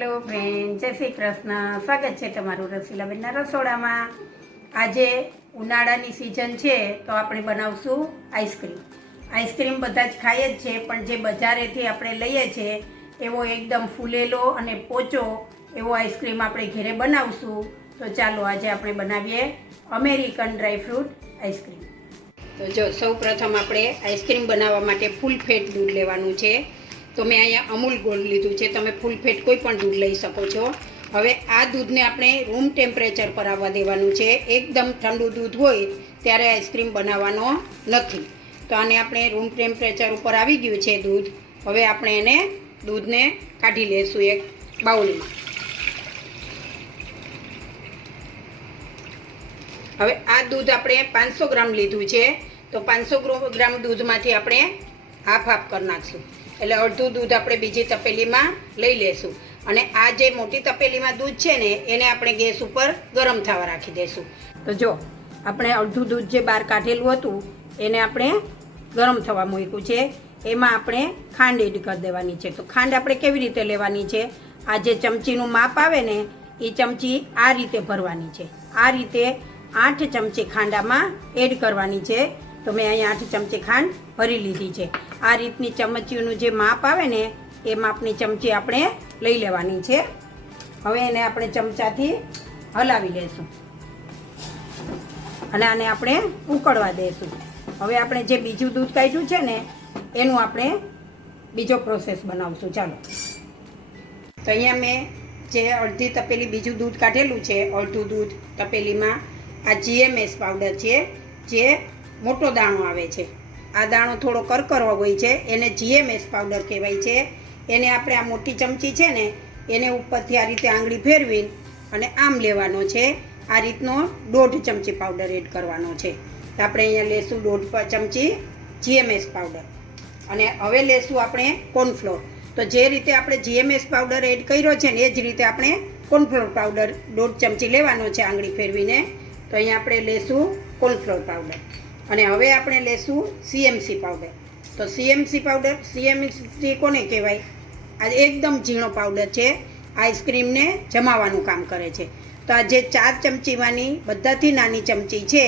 Hello friend જય શ્રી કૃષ્ણ. સ્વાગત છે તમારું રસીલાબેનના રસોડામાં. આજે ઉનાળાની સિઝન છે, તો આપણે બનાવશું આઈસ્ક્રીમ આઈસ્ક્રીમ બધા જ ખાઈએ જ છે, પણ જે બજારેથી આપણે લઈએ છીએ એવો એકદમ ફૂલેલો અને પોચો એવો આઈસ્ક્રીમ આપણે ઘરે બનાવશું. તો ચાલો આજે આપણે બનાવીએ અમેરિકન ડ્રાયફ્રૂટ આઈસ્ક્રીમ તો જો સૌ પ્રથમ આપણે આઈસ્ક્રીમ બનાવવા માટે ફૂલ ફેટ દૂધ લેવાનું છે. તો મેં અહીંયા અમૂલ ગોલ્ડ લીધું છે. તમે ફૂલ ફેટ કોઈ પણ દૂધ લઈ શકો છો. હવે આ દૂધને આપણે રૂમ ટેમ્પરેચર પર આવવા દેવાનું છે. એકદમ ઠંડુ દૂધ હોય ત્યારે આઈસ્ક્રીમ બનાવવાનો નથી. તો આને આપણે રૂમ ટેમ્પરેચર ઉપર આવી ગયું છે દૂધ. હવે આપણે એને દૂધને કાઢી લેશું એક બાઉલમાં. હવે આ દૂધ આપણે પાંચસો ગ્રામ લીધું છે. તો પાંચસો ગ્રામ દૂધમાંથી આપણે હાફ હાફ કરી નાખશું. એટલે અડધું દૂધ આપણે બીજી તપેલીમાં લઈ લેશું. અને આ જે મોટી તપેલીમાં દૂધ છે ને, એને આપણે ગેસ ઉપર ગરમ થવા રાખી દઈશું તો જો, આપણે અડધું દૂધ જે બહાર કાઢેલું હતું, એને આપણે ગરમ થવા મૂક્યું છે. એમાં આપણે ખાંડ એડ કરી દેવાની છે. તો ખાંડ આપણે કેવી રીતે લેવાની છે? આ જે ચમચીનું માપ આવે ને, એ ચમચી આ રીતે ભરવાની છે. આ રીતે આઠ ચમચી ખાંડામાં એડ કરવાની છે. તો મેં અહીંયા આઠ ચમચી ખાંડ ભરી લીધી છે. આ રીતની ચમચીનું જે માપ આવે ને, એ માપની ચમચી આપણે લઈ લેવાની છે. હવે એને આપણે ચમચાથી હલાવી લેશું. અને આને આપણે ઉકળવા દઈશું હવે આપણે જે બીજું દૂધ કાઢ્યું છે ને, એનું આપણે બીજો પ્રોસેસ બનાવશું. ચાલો. તો અહીંયા મેં જે અડધી તપેલી બીજું દૂધ કાઢેલું છે, અડધું દૂધ તપેલીમાં આ જીએમએસ પાવડર છે, જે મોટો દાણો આવે છે. આ દાણો થોડો કરકરો હોય છે. એને જીએમએસ પાવડર કહેવાય છે. એને આપણે આ મોટી ચમચી છે ને, એને ઉપરથી આ રીતે આંગળી ફેરવી અને આમ લેવાનો છે. આ રીતનો દોઢ ચમચી પાવડર એડ કરવાનો છે. આપણે અહીંયા લેશું દોઢ ચમચી જીએમએસ પાવડર. અને હવે લેશું આપણે કોર્નફ્લોર. તો જે રીતે આપણે જીએમએસ પાવડર એડ કર્યો છે ને, એ જ રીતે આપણે કોર્નફ્લોર પાવડર દોઢ ચમચી લેવાનો છે આંગળી ફેરવીને. તો અહીંયા આપણે લેશું કોર્નફ્લોર પાવડર. અને હવે આપણે લેશું સીએમસી પાવડર તો સીએમસી પાવડર સીએમસી કોને કહેવાય? આ એકદમ ઝીણો પાવડર છે. આઈસ્ક્રીમને જમાવાનું કામ કરે છે. તો આ જે ચાર ચમચીમાંની, બધાથી નાની ચમચી છે,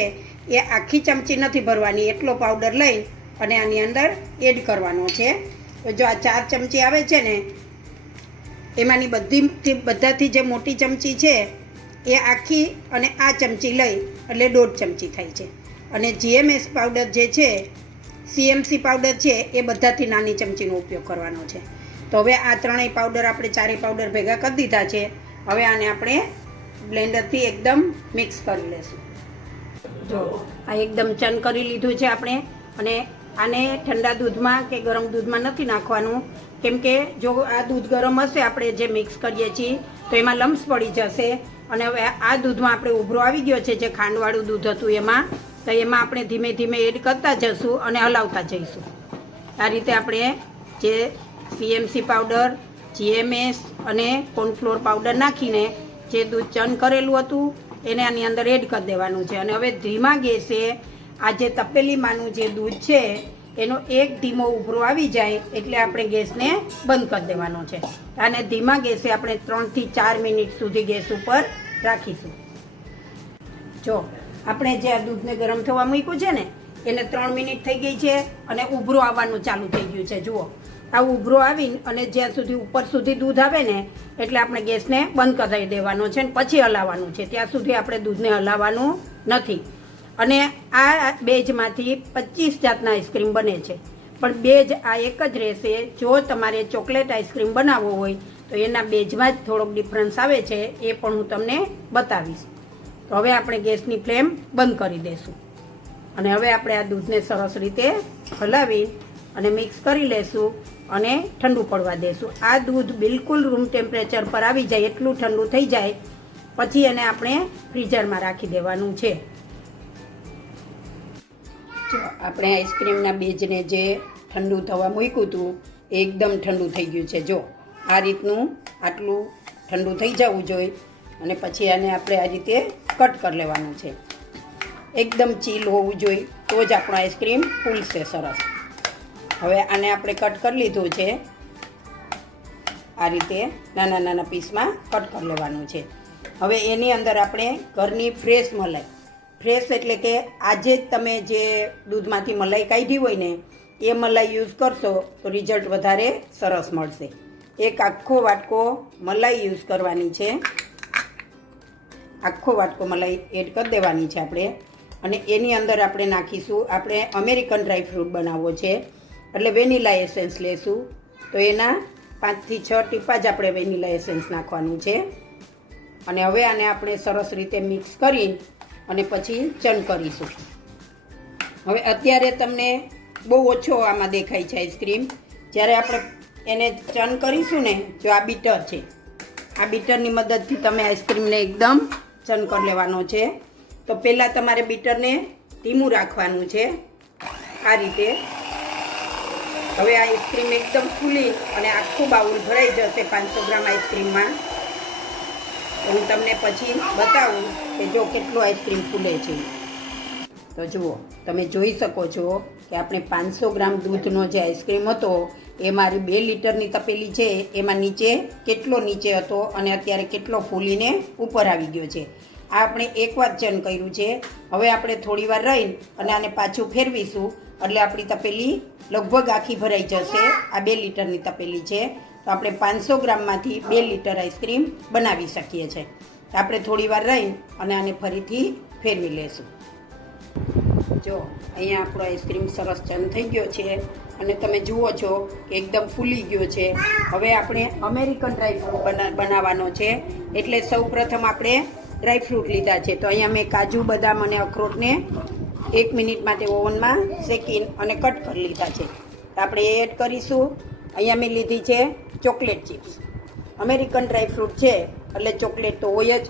એ આખી ચમચી નથી ભરવાની. એટલો પાવડર લઈ અને આની અંદર એડ કરવાનો છે. જો આ ચાર ચમચી આવે છે ને, એમાંની બધી બધાથી જે મોટી ચમચી છે, એ આખી અને આ ચમચી લઈ, એટલે દોઢ ચમચી થાય છે. અને જીએમએસ પાવડર જે છે, સીએમસી પાવડર છે, એ બધાથી નાની ચમચીનો ઉપયોગ કરવાનો છે. તો હવે આ ત્રણેય પાવડર આપણે ચારેય પાવડર ભેગા કરી દીધા છે. હવે આને આપણે બ્લેન્ડરથી એકદમ મિક્સ કરી લેશું. જો, આ એકદમ ચન કરી લીધું છે આપણે. અને આને ઠંડા દૂધમાં કે ગરમ દૂધમાં નથી નાખવાનું. કેમ કે જો આ દૂધ ગરમ હશે, આપણે જે મિક્સ કરીએ છીએ, તો એમાં લમ્સ પડી જશે. અને હવે આ દૂધમાં આપણે ઉભરો આવી ગયો છે, જે ખાંડવાળું દૂધ હતું એમાં. તો એમાં આપણે ધીમે ધીમે એડ કરતા જઈશું અને હલાવતા જઈશું. આ રીતે આપણે જે સીએમસી પાવડર, જીએમએસ અને કોર્નફ્લોર પાવડર નાખીને જે દૂધ ચન કરેલું હતું, એને આની અંદર એડ કરી દેવાનું છે. અને હવે ધીમા ગેસે આ જે તપેલીમાંનું જે દૂધ છે, એનો એક ધીમો ઉભરો આવી જાય એટલે આપણે ગેસને બંધ કરી દેવાનો છે. અને ધીમા ગેસે આપણે ત્રણથી ચાર મિનિટ સુધી ગેસ ઉપર રાખીશું. જો આપણે જે આ દૂધને ગરમ થવા મૂક્યું છે ને, એને ત્રણ મિનિટ થઈ ગઈ છે અને ઉભરો આવવાનું ચાલુ થઈ ગયું છે. જુઓ, આ ઉભરો આવીને અને જ્યાં સુધી ઉપર સુધી દૂધ આવે ને, એટલે આપણે ગેસને બંધ કરી દેવાનો છે ને પછી હલાવવાનું છે. ત્યાં સુધી આપણે દૂધને હલાવવાનું નથી. અને આ બેજમાંથી પચીસ જાતના આઈસ્ક્રીમ બને છે. પણ બેજ આ એક જ રહેશે. જો તમારે ચોકલેટ આઈસ્ક્રીમ બનાવવો હોય, તો એના બેજમાં જ થોડોક ડિફરન્સ આવે છે. એ પણ હું તમને બતાવીશ. તો હવે આપણે ગેસની ફ્લેમ બંધ કરી દઈશું અને હવે આપણે આ દૂધને સરસ રીતે હલાવી અને મિક્સ કરી લેશું અને ઠંડુ પડવા દેશું. આ દૂધ બિલકુલ રૂમ ટેમ્પરેચર પર આવી જાય, એટલું ઠંડુ થઈ જાય, પછી એને આપણે ફ્રીઝરમાં રાખી દેવાનું છે. આપણે આઈસ્ક્રીમના બેજને જે ઠંડુ થવા મૂક્યું હતું એકદમ ઠંડુ થઈ ગયું છે. જો, આ રીતનું આટલું ઠંડુ થઈ જવું જોઈએ. અને પછી આને આપણે આ રીતે કટ કરી લેવાનું છે. એકદમ ચીલ હોવું જોઈએ તો જ આપણો આઈસ્ક્રીમ ફૂલશે સરસ. હવે આને આપણે કટ કરી લીધું છે. આ રીતે નાના નાના પીસમાં કટ કરી લેવાનું છે. હવે એની અંદર આપણે ઘરની ફ્રેશ મલાઈ. ફ્રેશ એટલે કે આજે જ તમે જે દૂધમાંથી મલાઈ કાઢી હોય ને, એ મલાઈ યુઝ કરશો તો રિઝલ્ટ વધારે સરસ મળશે. એક આખો વાટકો મલાઈ યુઝ કરવાની છે. આખો વાટકો મલાઈ એડ કરી દેવાની છે આપણે. અને એની અંદર આપણે નાખીશું, આપણે અમેરિકન ડ્રાય ફ્રૂટ બનાવવો છે. એટલે વેનીલા એસેન્સ લેશું. તો એના પાંચથી છ ટીપા જ આપણે વેનીલા એસેન્સ નાખવાનું છે. અને હવે આને આપણે સરસ રીતે મિક્સ કરી અને પછી ચન કરીશું. હવે અત્યારે તમને બહુ ઓછો આમાં દેખાય છે આઈસ્ક્રીમ. જ્યારે આપણે એને ચન કરીશું ને, જો આ બીટર છે. આ બીટરની મદદથી તમે આઈસ્ક્રીમને એકદમ ચન કરી લેવાનો છે. તો પહેલાં તમારે બીટરને ધીમું રાખવાનું છે. આ રીતે. હવે આ આઈસ્ક્રીમ એકદમ ખુલી અને આખું બાઉલ ભરાઈ જશે પાંચસો ગ્રામ આઈસ્ક્રીમમાં. હું તમને પછી બતાવું કે જો કેટલું આઈસ્ક્રીમ ફૂલે છે. તો જુઓ, તમે જોઈ શકો છો કે આપણે પાંચસો ગ્રામ દૂધનો જે આઈસ્ક્રીમ હતો, એ મારી બે લીટરની તપેલી છે, એમાં નીચે કેટલો નીચે હતો અને અત્યારે કેટલો ફૂલીને ઉપર આવી ગયો છે. આ આપણે એકવાર ચન કર્યું છે, હવે આપણે થોડી વાર રહીને અને આને પાછું ફેરવીશું, એટલે આપણી તપેલી લગભગ આખી ભરાઈ જશે, આ બે લીટરની તપેલી છે. તો આપણે પાંચસો ગ્રામમાંથી બે લીટર આઈસ્ક્રીમ બનાવી શકીએ છીએ આપણે થોડી વાર રહીને અને આને ફરીથી ફેરવી લેશું. જો, અહીંયા આપણો આઈસ્ક્રીમ સરસ ચન થઈ ગયો છે અને તમે જુઓ છો કે એકદમ ફૂલી ગયો છે. હવે આપણે અમેરિકન ડ્રાય ફ્રૂટ બના, બનાવવાનો છે. એટલે સૌ પ્રથમ આપણે ડ્રાય ફ્રૂટ લીધા છે. તો અહીંયા મેં કાજુ, બદામ અને અખરોટને એક મિનિટ માટે ઓવનમાં શેકી અને કટ કરી લીધા છે. તો આપણે એડ કરીશું. અહીંયા મેં લીધી છે chocolate chips. American dry fruit છે, એટલે ચોકલેટ તો હોય જ.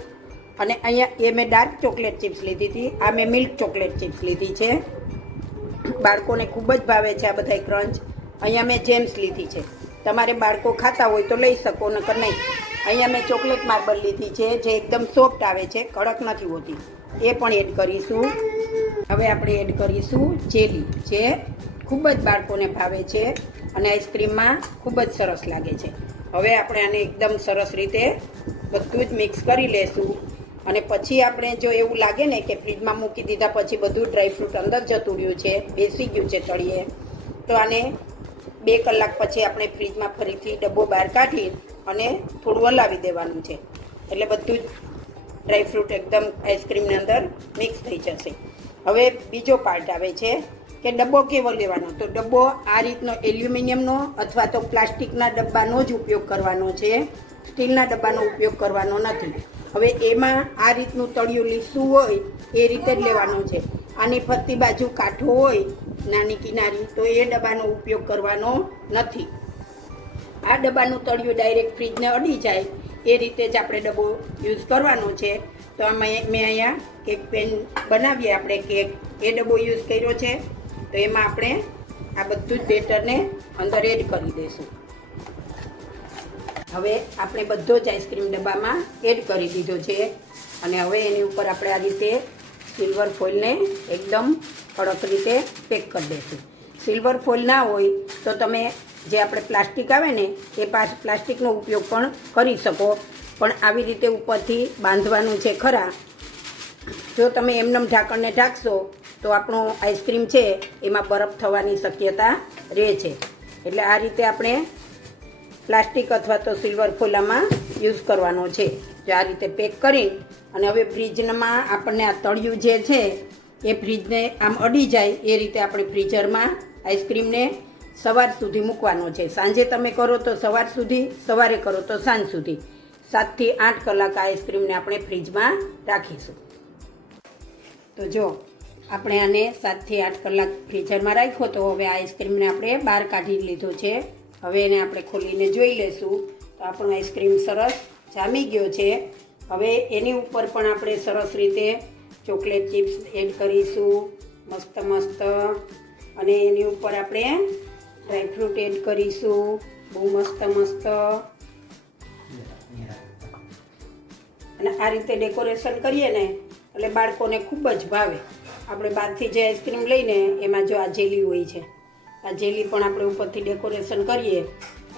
અને અહીંયા એ મેં ડાર્ક ચોકલેટ ચિપ્સ લીધી હતી. આ મેં મિલ્ક ચોકલેટ ચિપ્સ લીધી છે. બાળકોને ખૂબ જ ભાવે છે આ બધા ક્રંચ અહીંયા મેં જેમ્સ લીધી છે. તમારે બાળકો ખાતા હોય તો લઈ શકો, નકર નહીં. અહીંયા મેં ચોકલેટ માર્બલ લીધી છે, જે એકદમ સોફ્ટ આવે છે કડક નથી હોતી. એ પણ એડ કરીશું. હવે આપણે એડ કરીશું જેલી જે ખૂબ જ બાળકોને ભાવે છે અને આઈસ્ક્રીમમાં ખૂબ જ સરસ લાગે છે. હવે આપણે આને એકદમ સરસ રીતે બધું જ મિક્સ કરી લેશું. અને પછી આપણે જો એવું લાગે ને કે ફ્રીજમાં મૂકી દીધા પછી બધું ડ્રાયફ્રૂટ અંદર જતું રહ્યું છે, બેસી ગયું છે તળીએ, તો આને બે કલાક પછી આપણે ફ્રીજમાં ફરીથી ડબ્બો બહાર કાઢી અને થોડું હલાવી દેવાનું છે. એટલે બધું જ ડ્રાયફ્રૂટ એકદમ આઈસ્ક્રીમની અંદર મિક્સ થઈ જશે. હવે બીજો પાર્ટ આવે છે કે ડબ્બો કેવો લેવાનો? તો ડબ્બો આ રીતનો એલ્યુમિનિયમનો અથવા તો પ્લાસ્ટિકના ડબ્બાનો જ ઉપયોગ કરવાનો છે. સ્ટીલના ડબ્બાનો ઉપયોગ કરવાનો નથી. હવે એમાં આ રીતનું તળિયું લીસું હોય, એ રીતે જ લેવાનું છે. આની ફરતી બાજુ કાંઠો હોય, નાની કિનારી, તો એ ડબ્બાનો ઉપયોગ કરવાનો નથી. આ ડબ્બાનું તળિયું ડાયરેક્ટ ફ્રીજને અડી જાય, એ રીતે જ આપણે ડબ્બો યુઝ કરવાનો છે. તો આમાં મેં અહીંયા કેક પેન બનાવીએ આપણે કેક. એ ડબ્બો યુઝ કર્યો છે. તો એમાં આપણે આ બધું જ બેટરને અંદર એડ કરી દઈશું. હવે આપણે બધો જ આઈસ્ક્રીમ ડબ્બામાં એડ કરી દીધો છે. અને હવે એની ઉપર આપણે આ રીતે સિલ્વર ફોઇલને એકદમ કડક રીતે પેક કરી દઈશું. સિલ્વર ફોઇલ ના હોય તો તમે જે આપણે પ્લાસ્ટિક આવે ને, એ પ્લાસ્ટિકનો ઉપયોગ પણ કરી શકો. પણ આવી રીતે ઉપરથી બાંધવાનું છે ખરા. જો તમે એમનેમ ઢાંકણને ઢાંકશો, તો આપણો આઈસ્ક્રીમ છે, એમાં બરફ થવાની શક્યતા રહે છે. એટલે આ રીતે આપણે પ્લાસ્ટિક અથવા તો સિલ્વર ફોલામાં યુઝ કરવાનો છે. જો આ રીતે પેક કરી અને હવે ફ્રીજમાં આપણને આ તળિયું જે છે, એ ફ્રીજને આમ અડી જાય, એ રીતે આપણે ફ્રીઝરમાં આઈસ્ક્રીમને સવાર સુધી મૂકવાનો છે. સાંજે તમે કરો તો સવાર સુધી, સવારે કરો તો સાંજ સુધી. સાતથી આઠ કલાક આઈસ્ક્રીમને આપણે ફ્રીજમાં રાખીશું. તો જો, આપણે આને સાતથી આઠ કલાક ફ્રીઝરમાં રાખ્યો તો હવે આઈસ્ક્રીમને આપણે બહાર કાઢી લીધો છે. હવે એને આપણે ખોલીને જોઈ લઈશું. તો આપણો આઈસ્ક્રીમ સરસ જામી ગયો છે. હવે એની ઉપર પણ આપણે સરસ રીતે ચોકલેટ ચિપ્સ એડ કરીશું. મસ્ત મસ્ત. અને એની ઉપર આપણે ડ્રાયફ્રૂટ એડ કરીશું. બહુ મસ્ત મસ્ત. અને આ રીતે ડેકોરેશન કરીએ ને, એટલે બાળકોને ખૂબ જ ભાવે. આપણે બહારથી જે આઈસ્ક્રીમ લઈને, એમાં જો આ જેલી હોય છે. આ જેલી પણ આપણે ઉપરથી ડેકોરેશન કરીએ.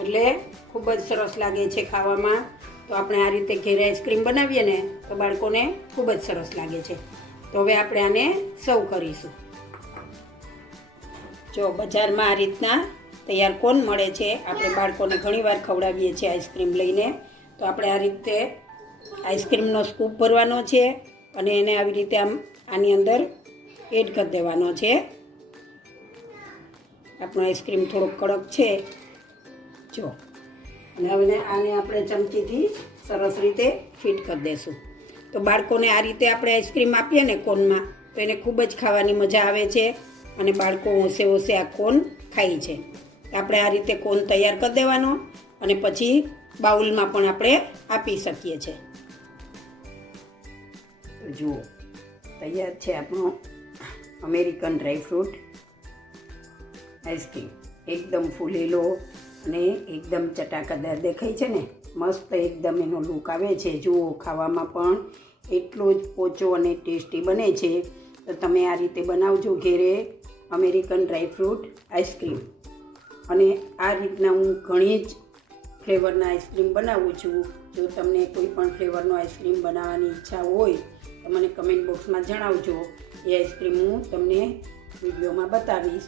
એટલે ખૂબ જ સરસ લાગે છે ખાવામાં. તો આપણે આ રીતે ઘેરે આઈસ્ક્રીમ બનાવીએ ને, તો બાળકોને ખૂબ જ સરસ લાગે છે. તો હવે આપણે આને સર્વ કરીશું. જો બજારમાં આ રીતના તૈયાર કોણ મળે છે, આપણે બાળકોને ઘણીવાર ખવડાવીએ છીએ આઈસ્ક્રીમ લઈને. તો આપણે આ રીતે આઈસ્ક્રીમનો સ્કૂપ ભરવાનો છે અને એને આવી રીતે આમ આની અંદર એડ કરી દેવાનો છે. આપણો આઈસ્ક્રીમ થોડોક કડક છે. જો, અને હવે આને આપણે ચમચીથી સરસ રીતે ફિટ કરી દઈશું તો બાળકોને આ રીતે આપણે આઈસ્ક્રીમ આપીએ ને કોનમાં, તો એને ખૂબ જ ખાવાની મજા આવે છે અને બાળકો ઓસે હોંશે આ કોન ખાય છે. આપણે આ રીતે કોન તૈયાર કરી દેવાનો અને પછી બાઉલમાં પણ આપણે આપી શકીએ છીએ જુઓ, તૈયાર છે આપણો અમેરિકન ડ્રાયફ્રૂટ આઈસ્ક્રીમ. એકદમ ફૂલેલો અને એકદમ ચટાકાદાર દેખાય છે ને? મસ્ત એકદમ એનો લુક આવે છે. જુઓ, ખાવામાં પણ એટલો જ પોચો અને ટેસ્ટી બને છે. તો તમે આ રીતે બનાવજો ઘેરે અમેરિકન ડ્રાયફ્રૂટ આઈસ્ક્રીમ. અને આ રીતના હું ઘણી જ ફ્લેવરના આઈસ્ક્રીમ બનાવું છું. જો તમને કોઈ પણ ફ્લેવરનો આઈસ્ક્રીમ બનાવવાની ઈચ્છા હોય, તો મને કમેન્ટ બોક્સમાં જણાવજો. એ આઈસ્ક્રીમ હું તમને વિડીયોમાં બતાવીશ.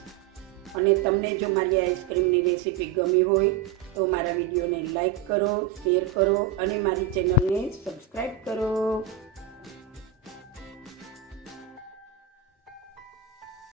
અને તમને જો મારી આઈસ્ક્રીમની રેસીપી ગમી હોય, તો મારા વિડીયોને લાઈક કરો, શેર કરો અને મારી ચેનલને સબસ્ક્રાઈબ કરો.